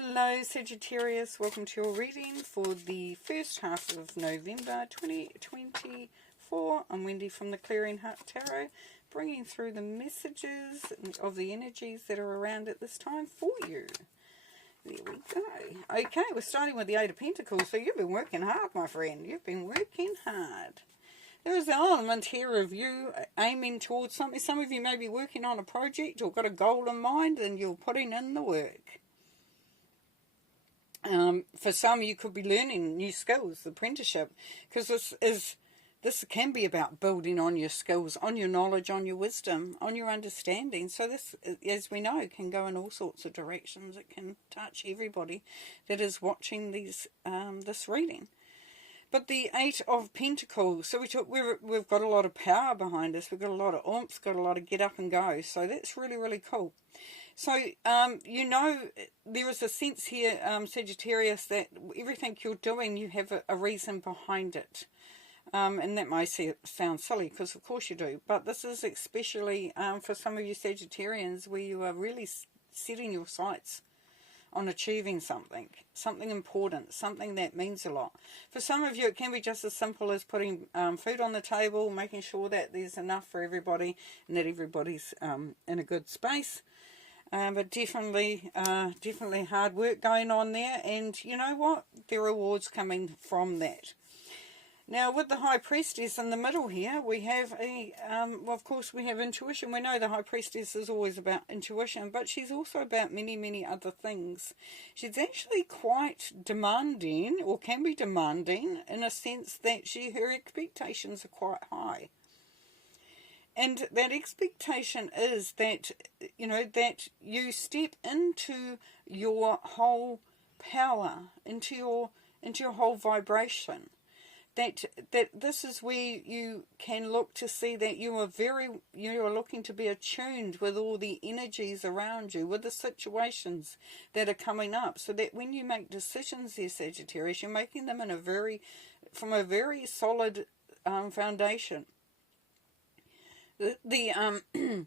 Hello Sagittarius, welcome to your reading for the first half of November 2024. I'm Wendy from the Clearing Heart Tarot, bringing through the messages of the energies that are around at this time for you. There we go. Okay, we're starting with the Eight of Pentacles. So you've been working hard, my friend. You've been working hard. There is an element here of you aiming towards something. Some of you may be working on a project or got a goal in mind and you're putting in the work. For some, you could be learning new skills, apprenticeship, because this can be about building on your skills, on your knowledge, on your wisdom, on your understanding. So this, as we know, can go in all sorts of directions. It can touch everybody that is watching this reading. But the Eight of Pentacles, so we've got a lot of power behind us. We've got a lot of oomph, got a lot of get up and go. So that's really, really cool. So, you know, there is a sense here, Sagittarius, that everything you're doing, you have a reason behind it. And that may sound silly, because of course you do. But this is especially for some of you Sagittarians, where you are really setting your sights on achieving something important, something that means a lot. For some of you, it can be just as simple as putting food on the table, making sure that there's enough for everybody and that everybody's in a good space. But definitely hard work going on there, and you know what? The rewards coming from that. Now, with the High Priestess in the middle here, we have well, of course, we have intuition. We know the High Priestess is always about intuition, but she's also about many, many other things. She's actually quite demanding, or can be demanding, in a sense that her expectations are quite high. And that expectation is that, you know, that you step into your whole power, into your whole vibration. That this is where you can look to see that you are looking to be attuned with all the energies around you, with the situations that are coming up, so that when you make decisions here, Sagittarius, you're making them from a very solid foundation. The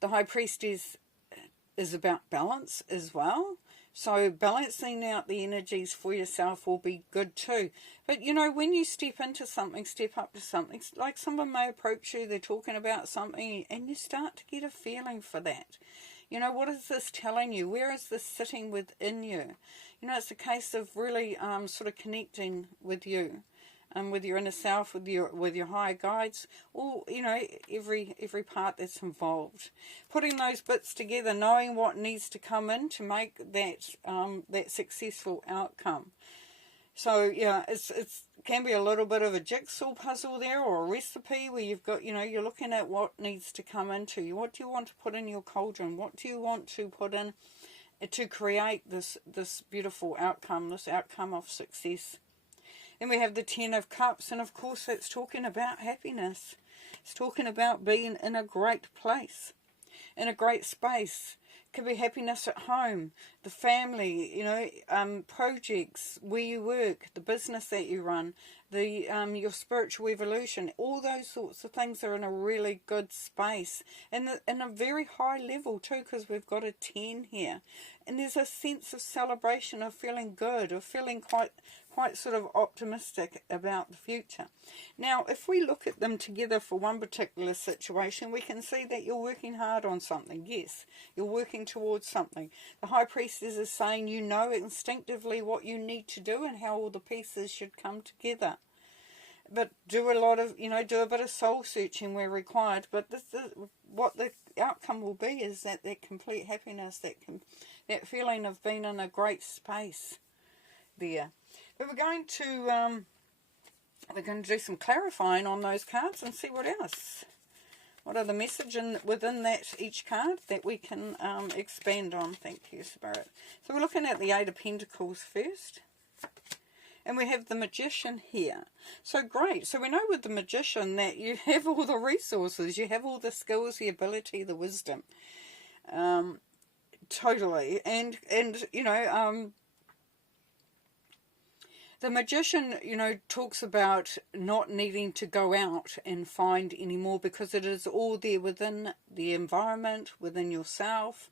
High Priestess is about balance as well. So balancing out the energies for yourself will be good too. But you know, when you step into something, step up to something, like someone may approach you, they're talking about something, and you start to get a feeling for that. You know, what is this telling you? Where is this sitting within you? You know, it's a case of really sort of connecting with you. With your inner self, with your higher guides, all, you know, every part that's involved, putting those bits together, knowing what needs to come in to make that successful outcome. So yeah, it can be a little bit of a jigsaw puzzle there, or a recipe where you've got, you know, you're looking at what needs to come into you. What do you want to put in your cauldron? What do you want to put in to create this beautiful outcome, this outcome of success? Then we have the Ten of Cups, and of course that's talking about happiness. It's talking about being in a great place, in a great space. It could be happiness at home, the family, you know, projects, where you work, the business that you run, your spiritual evolution. All those sorts of things are in a really good space, and in a very high level too, because we've got a 10 here. And there's a sense of celebration, of feeling good, of feeling quite sort of optimistic about the future. Now, if we look at them together for one particular situation, we can see that you're working hard on something. Yes, you're working towards something. The High Priestess is saying you know instinctively what you need to do and how all the pieces should come together. But do a bit of soul searching where required. But what the outcome will be is that complete happiness, that feeling of being in a great space there. But we're going to do some clarifying on those cards and see what else. What are the message within that each card that we can expand on? Thank you, Spirit. So we're looking at the Eight of Pentacles first. And we have the Magician here. So great. So we know with the Magician that you have all the resources. You have all the skills, the ability, the wisdom. Totally. And you know, the Magician, you know, talks about not needing to go out and find anymore, because it is all there within the environment, within yourself,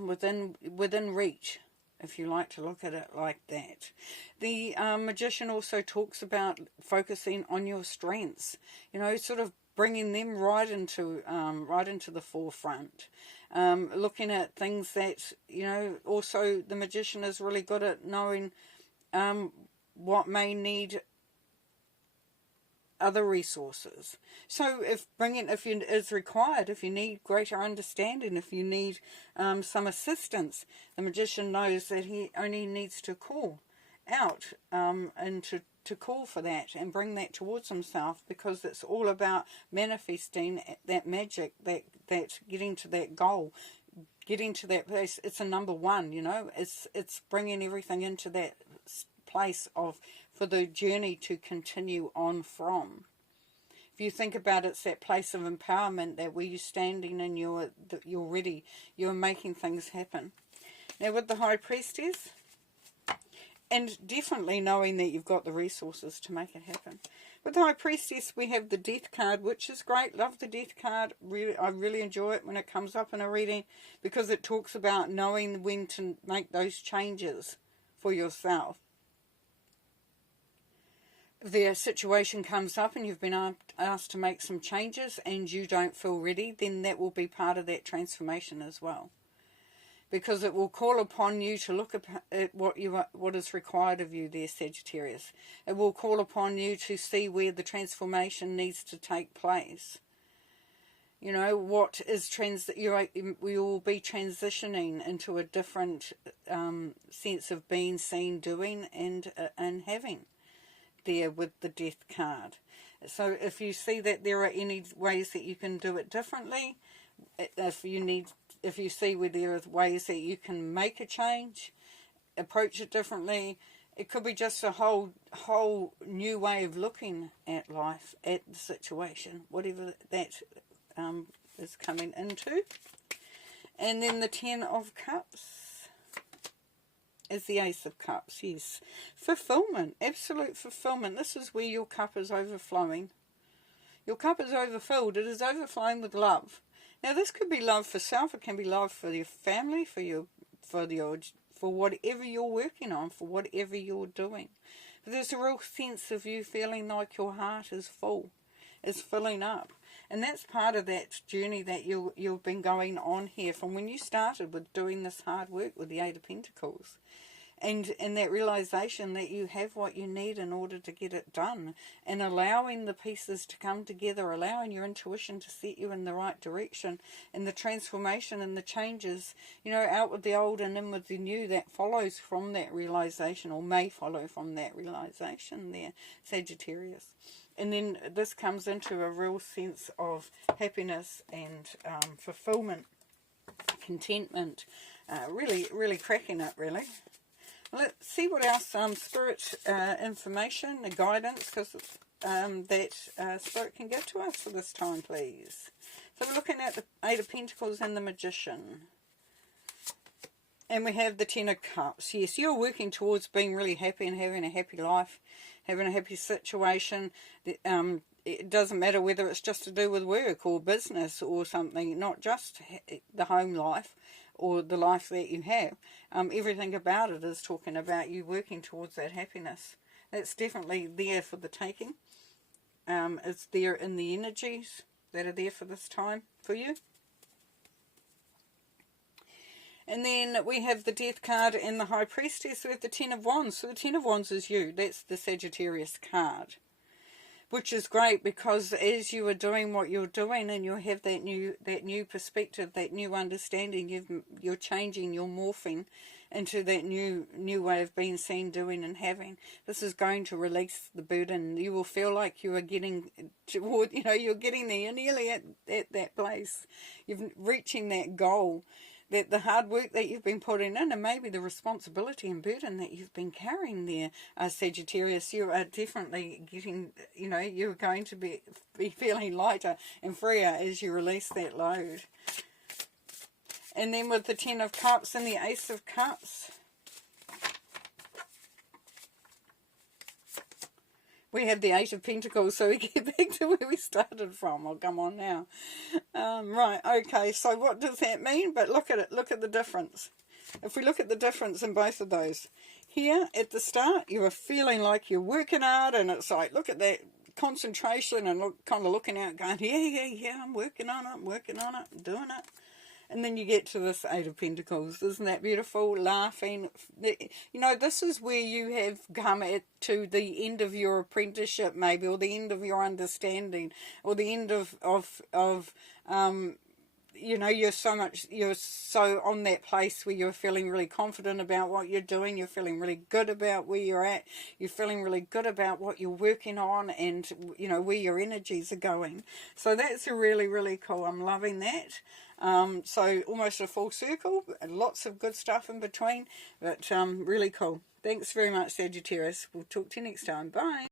within reach. if you like to look at it like that. The Magician also talks about focusing on your strengths, you know, sort of bringing them right into the forefront. Looking at things that, you know, also the Magician is really good at knowing what may need other resources. So if is required, if you need greater understanding, if you need some assistance, the Magician knows that he only needs to call out and to call for that and bring that towards himself, because it's all about manifesting that magic, that getting to that goal, getting to that place. It's a number one, you know. It's bringing everything into that place for the journey to continue on from. If you think about it, it's that place of empowerment, that where you're standing and you're ready, you're making things happen. Now with the High Priestess, and definitely knowing that you've got the resources to make it happen. With the High Priestess, we have the Death card, which is great. Love the Death card. I really enjoy it when it comes up in a reading, because it talks about knowing when to make those changes for yourself. If the situation comes up and you've been asked to make some changes and you don't feel ready, then that will be part of that transformation as well. Because it will call upon you to look at what is required of you there, Sagittarius. It will call upon you to see where the transformation needs to take place. You know, what is we will be transitioning into a different sense of being, seen, doing, and having there with the Death card. So if you see that there are any ways that you can do it differently, if you see where there are ways that you can make a change, approach it differently, it could be just a whole new way of looking at life, at the situation, whatever that is coming into. And then the Ten of Cups is the Ace of Cups, yes. Fulfillment, absolute fulfillment. This is where your cup is overflowing. Your cup is overfilled. It is overflowing with love. Now this could be love for self, it can be love for your family, for whatever you're working on, for whatever you're doing. But there's a real sense of you feeling like your heart is full, is filling up. And that's part of that journey that you've been going on here from when you started with doing this hard work with the Eight of Pentacles. And that realization that you have what you need in order to get it done, and allowing the pieces to come together, allowing your intuition to set you in the right direction, and the transformation and the changes, you know, out with the old and in with the new, that follows from that realization, or may follow from that realization there, Sagittarius. And then this comes into a real sense of happiness and fulfillment, contentment, really cracking it, really. Let's see what else Spirit information, the guidance, because that Spirit can give to us for this time, please. So we're looking at the Eight of Pentacles and the Magician. And we have the Ten of Cups. Yes, you're working towards being really happy and having a happy life, having a happy situation. It doesn't matter whether it's just to do with work or business or something, not just the home life or the life that you have. Everything about it is talking about you working towards that happiness. That's definitely there for the taking. It's there in the energies that are there for this time for you. And then we have the Death card and the High Priestess with the Ten of Wands. So the Ten of Wands is you. That's the Sagittarius card. Which is great, because as you are doing what you're doing and you have that new perspective, that new understanding, you're changing, you're morphing into that new way of being, seen, doing and having. This is going to release the burden. You will feel like you are getting toward, you're getting there. You're nearly at that place. You're reaching that goal. That the hard work that you've been putting in, and maybe the responsibility and burden that you've been carrying there, Sagittarius, you are definitely getting, you're going to be feeling lighter and freer as you release that load. And then with the Ten of Cups and the Ace of Cups, we have the Eight of Pentacles, so we get back to where we started from. Oh, come on now. Right, okay, so what does that mean? But look at it, look at the difference. if we look at the difference in both of those, here at the start you are feeling like you're working hard, and it's like, look at that concentration and kind of looking out going, yeah, I'm working on it, I'm doing it. And then you get to this Eight of Pentacles. Isn't that beautiful? Laughing. You know, this is where you have come to the end of your apprenticeship maybe, or the end of your understanding, or the end of you know, you're so on that place where you're feeling really confident about what you're doing, you're feeling really good about where you're at, you're feeling really good about what you're working on, and, you know, where your energies are going. So that's really, really cool. I'm loving that. So almost a full circle, lots of good stuff in between, but really cool. Thanks very much, Sagittarius. We'll talk to you next time. Bye.